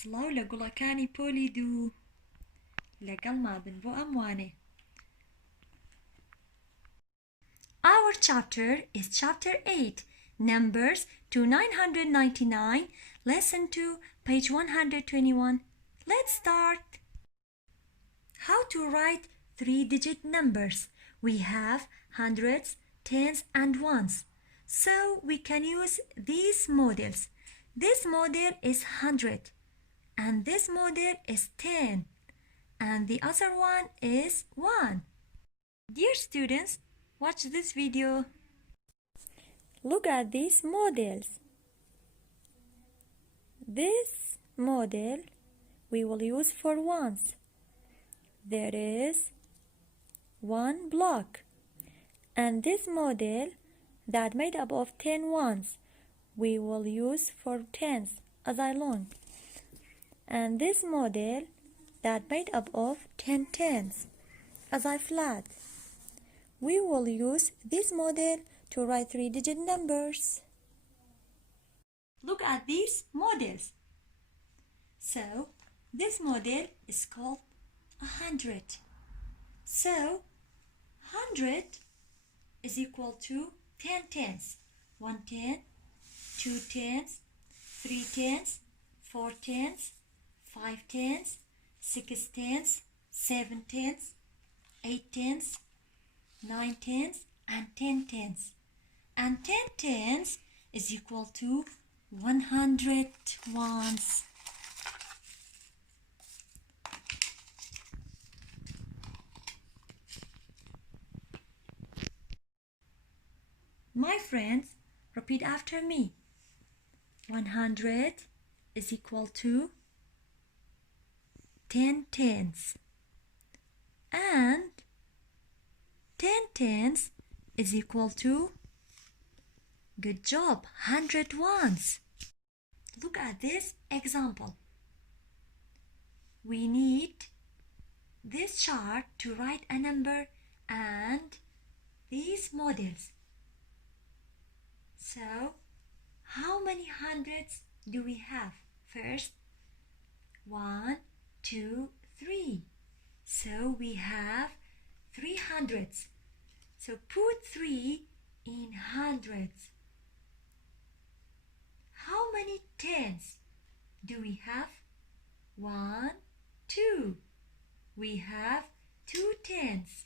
سڵاو لە گوڵەکانی پۆلی دوو لەگەڵما بن بۆ ئەم وانەی. Our chapter is chapter 8, numbers to 999, lesson 2, page 121. Let's start. How to write 3-digit numbers. We have hundreds, tens and ones. So we can use these models. This model is 100 and this model is 10 and the other one is 1. Dear students, watch this video. Look at these models. This model we will use for ones. There is one block. And this model that made up of 10 ones we will use for tens as I learned. And this model that made up of 10 tens as I flat. We will use this model to write 3-digit numbers. Look at these models. So this model is called 100. So 100 is equal to 10 tens. 1 10, 2 tens, 3 tens, 4 tens, 5 tens, 6 tens, 7 tens, 8 tens, 9 tens, and 10 tens. And 10 tens is equal to 100 ones. My friends, repeat after me. 100 is equal to 10 tens. And 10 tens is equal to, good job, 100 ones. Look at this example. We need this chart to write a number and these models. So, how many hundreds do we have? First, 1, 2, 3. So we have 3 hundreds. So put 3 in hundreds. How many tens do we have? 1, 2. We have 2 tens.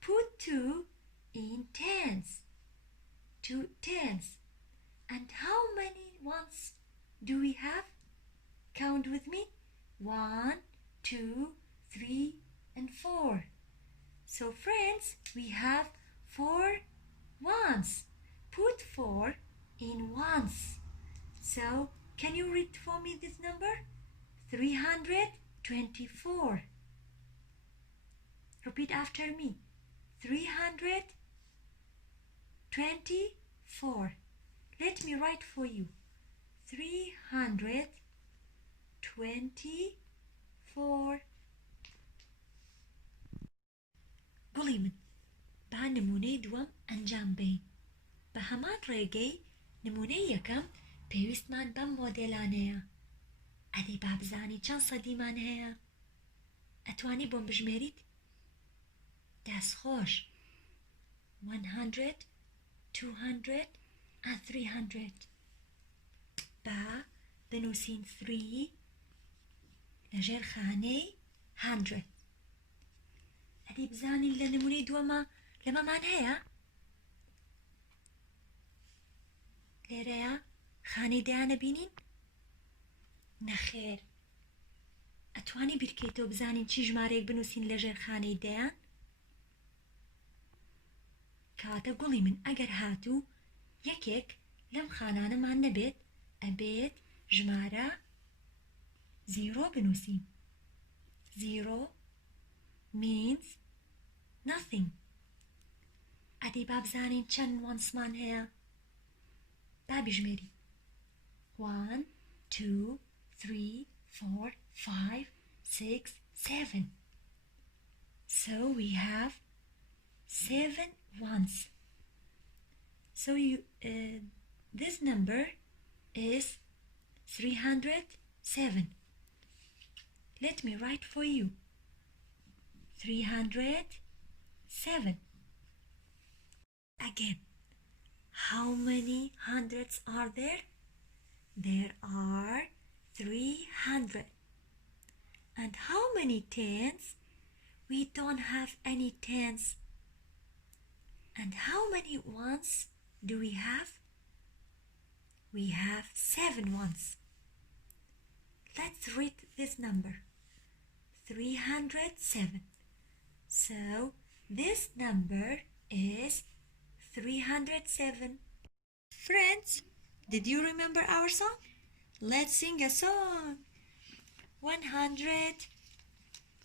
Put 2 in tens. 2 tens. And how many ones do we have? Count with me. 1, 2, 3, and 4. So friends, we have 4 ones. Put 4 in ones. So can you read for me this number? 324. Repeat after me. 324. Let me write for you. 324. گوڵی من با نمونەی دووەم ئەنجام بین. بە هەمان ڕێگەی نمونەی یەکەم پێویستمان بەم مۆدێلانەیە. ئەدەی با بزانی چەند سەدیمان هەیە؟ ئەتوانی بۆم بژمێریت؟ دەستخۆش. 100, 200 and 300. با بنووسین 3 لەژێر خانەی 100. ئەدەی بزانین لە نمونەی دووەمە لەمەمان هەیە؟ لێرەیە خانەی دەیانە بینین؟ نەخێر. ئەتوانی بیرکەیتەوە بزانین چی ژمارەیەک بنووسین لەژێر خانەی دەیان؟ کاتە گوڵی من ئەگەر هاتوو یەکێک لەم خانانەمان نەبێت ئەبێت ژمارە 0 بنووسین. 0 means nothing. ئەدەی با بزانین چەند وانسمان هەیە؟ با بژمێری. 1, 2, 3, 4, 5, 6, 7. So we have 7 ones. So this number is 307. Let me write for you. 307. Again, how many hundreds are there? There are 300. And how many tens? We don't have any tens. And how many ones do we have? We have 7 ones. Let's read this number. 307. So this number is 307. Friends, did you remember our song? Let's sing a song. 100,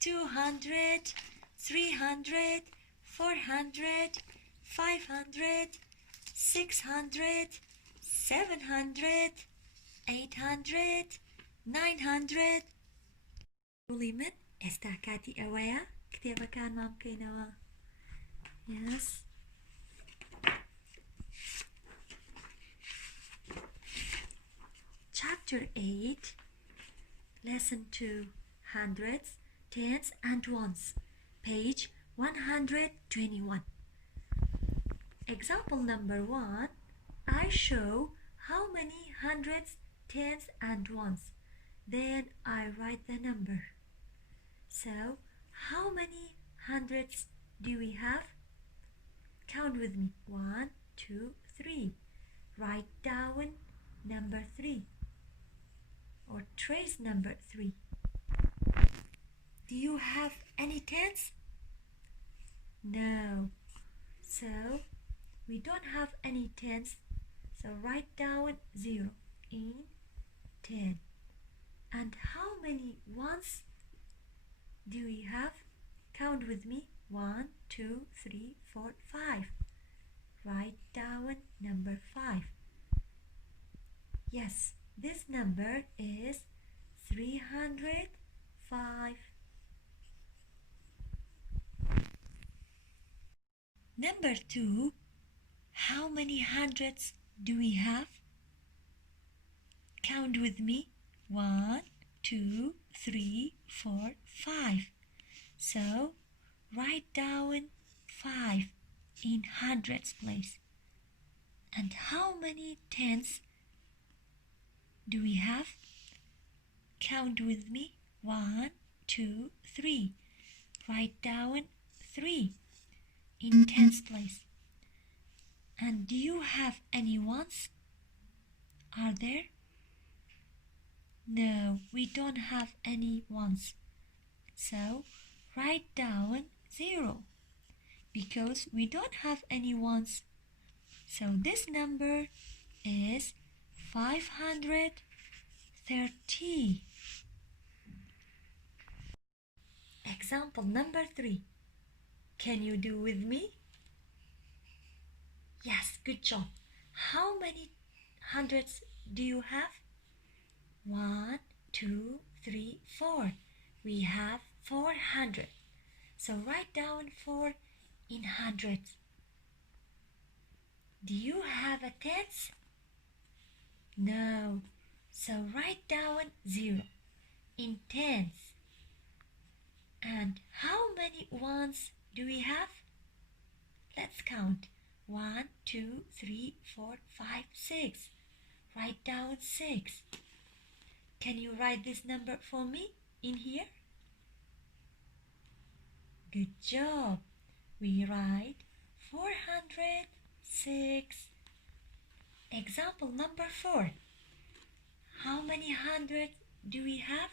200, 300, 400, 500, 600, 700, 800, 900. Uliman, ئێستا کاتی ئەوەیە کتێبەکانمان بکەینەوە. Yes. Chapter 8, Lesson 2, Hundreds, Tens and Ones, page 121. Example number 1. I show how many hundreds, tens and ones. Then I write the number. So, how many hundreds do we have? Count with me. 1, 2, 3. Write down number 3. Or trace number 3. Do you have any tens? No. So, we don't have any tens. So, write down 0 in 10. And how many ones do we have? Count with me. 1, 2, 3, 4, 5. Write down number 5. Yes, this number is 305. Number 2. How many hundreds do we have? Count with me. 1, 2, 3, 4, 5. So, write down 5 in hundreds place. And how many tens do we have? Count with me. 1, 2, 3. Write down 3 in tens place. And do you have any ones? Are there? No, we don't have any ones. So, write down 0 because we don't have any ones. So, this number is 530. Example number 3. Can you do with me? Yes, good job. How many hundreds do you have? 1, 2, 3, 4. We have 400. So write down 4 in hundreds. Do you have a tens? No. So write down 0 in tens. And how many ones do we have? Let's count. 1, 2, 3, 4, 5, 6. Write down 6. Can you write this number for me in here? Good job. We write 406. Example number 4. How many hundreds do we have?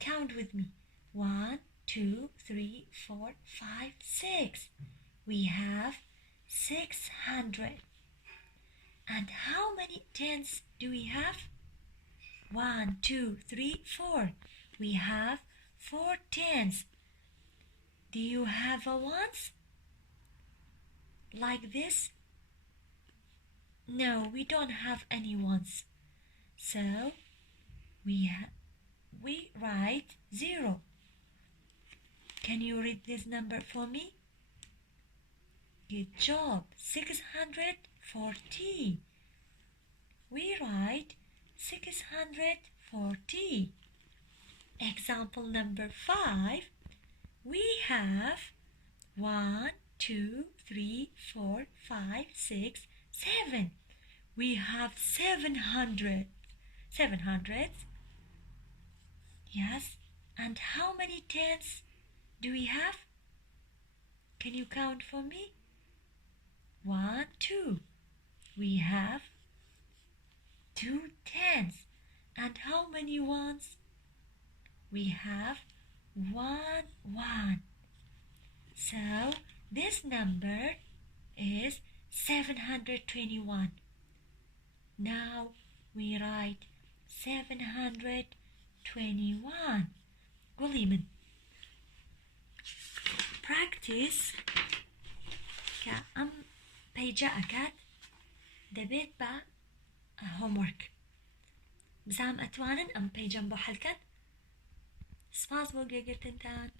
Count with me. 1, 2, 3, 4, 5, 6. We have 600. And how many tens do we have? 1, 2, 3, 4. We have 4 tens. Do you have a ones? Like this? No, we don't have any ones. So we write 0. Can you read this number for me? Good job. 640. We write 640. Example number 5. We have 1, 2, 3, 4, 5, 6, 7. We have 700. 700. Yes. And how many tens do we have? Can you count for me? 1, 2. We have 2 tens. And how many ones? We have 1, 1. So this number is 721. Now we write 721. Guliman. Practice كأم بيجا أكاد دبيت با homework. بزام أتوانن أم بيجا بو حلكت. سپاس بۆ گوێگرتنتان.